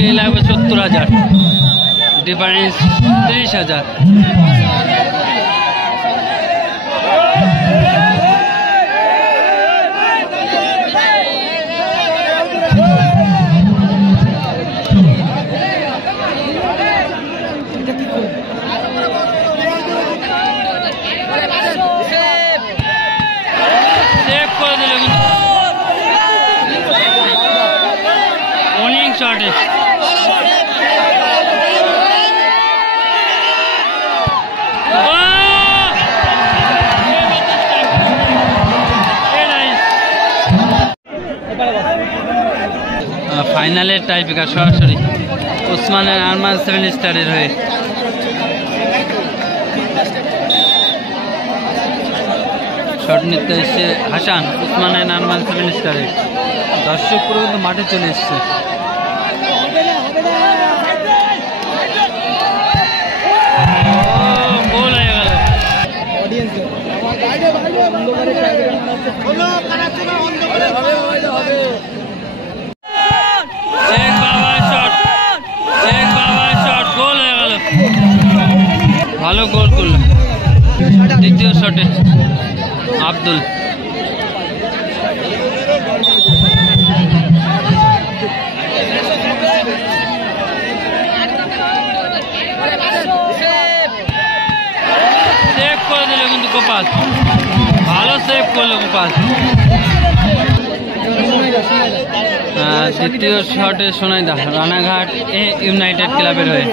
কে লাগবে 70,000, ডিফারেন্স 30,000। शॉट है फाइनल टाइपिका सरासरि उस्मान आरमान 7 स्टारेर हये शट निते एসে হাসান उस्मान आरमान 7 स्टारेर दर्शक पुरो কিন্তু মাঠে চলে এসেছে ভালো গোল করল দ্বিতীয় শটে আব্দুল সেভ করে দিল কিন্তু গোপাল ভালো সেভ করলো গোপাল দ্বিতীয় শটে সোনাইদা রানাঘাট ইউনাইটেড ক্লাবের হয়ে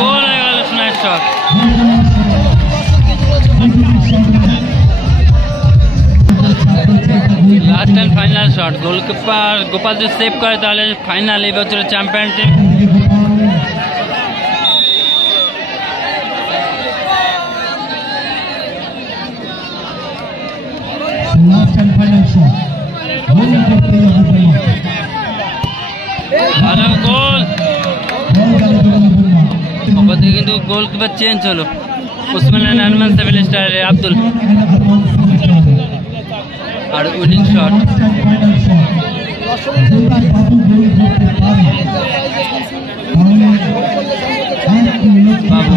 গোল হয়ে গেল সোনাইয়ের shot last and final shot goalkeeper Gopal যদি সেভ করে তাহলে ফাইনাল এই বছরের চ্যাম্পিয়ন টিম ভালো গোল কিন্তু গোলকিপার চেঞ্জ হলো উসমান আরমান 7 স্টারের আব্দুল আর উইনিং শট বাবু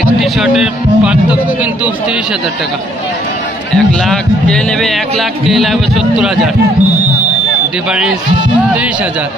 একটি শটের পার্থক্য কিন্তু 30,000 টাকা 1 লাখ কে নেবে 1 লাখ কে লাগবে 70,000 ডিফারেন্স 30,000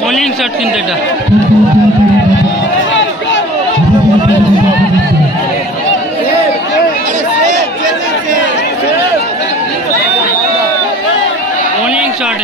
বোলিং শট কিন্তু এটা বোলিং শট